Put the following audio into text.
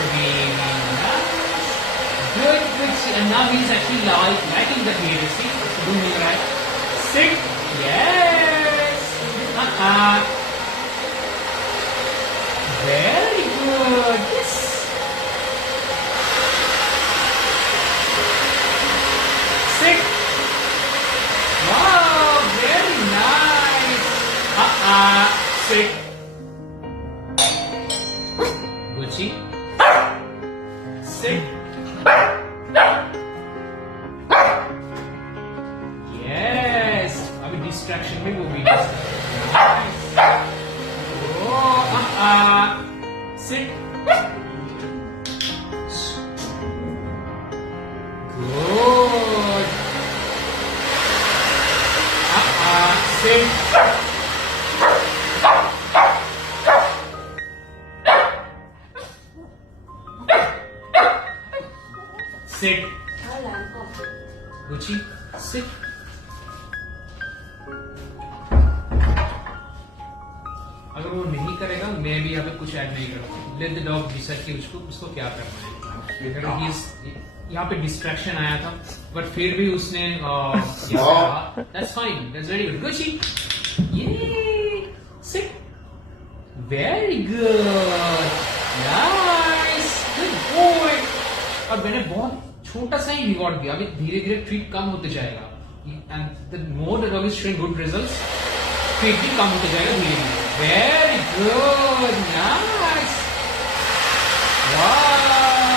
for baby. Nice. Good, good. And now he's actually liking the behavior. See, it's doing it right. Sit. Yes. Very good. Yes. Sit. Wow, very nice. Sit. Gucci. Sit. Yes. अभी distraction में वो भी nice. Oh, sit. Good. Sit. Sit. Gucci, sit. अगर वो नहीं करेगा मैं भी यहाँ पे कुछ ऐड नहीं करूँगा. Let the dog decide कि उसको क्या करना है. अगर यहाँ पे डिस्ट्रैक्शन आया था बट फिर भी उसने that's fine, that's very good. Gucci, yay, sit. Very good, nice, good boy. और मैंने बहुत छोटा सा ही रिवॉर्ड दिया. अभी धीरे धीरे ट्रीट कम होते जाएगा. And the more the dog is showing good results, treat भी कम होते जाएगा धीरे धीरे. वेरी गुड, नाइस, वाह.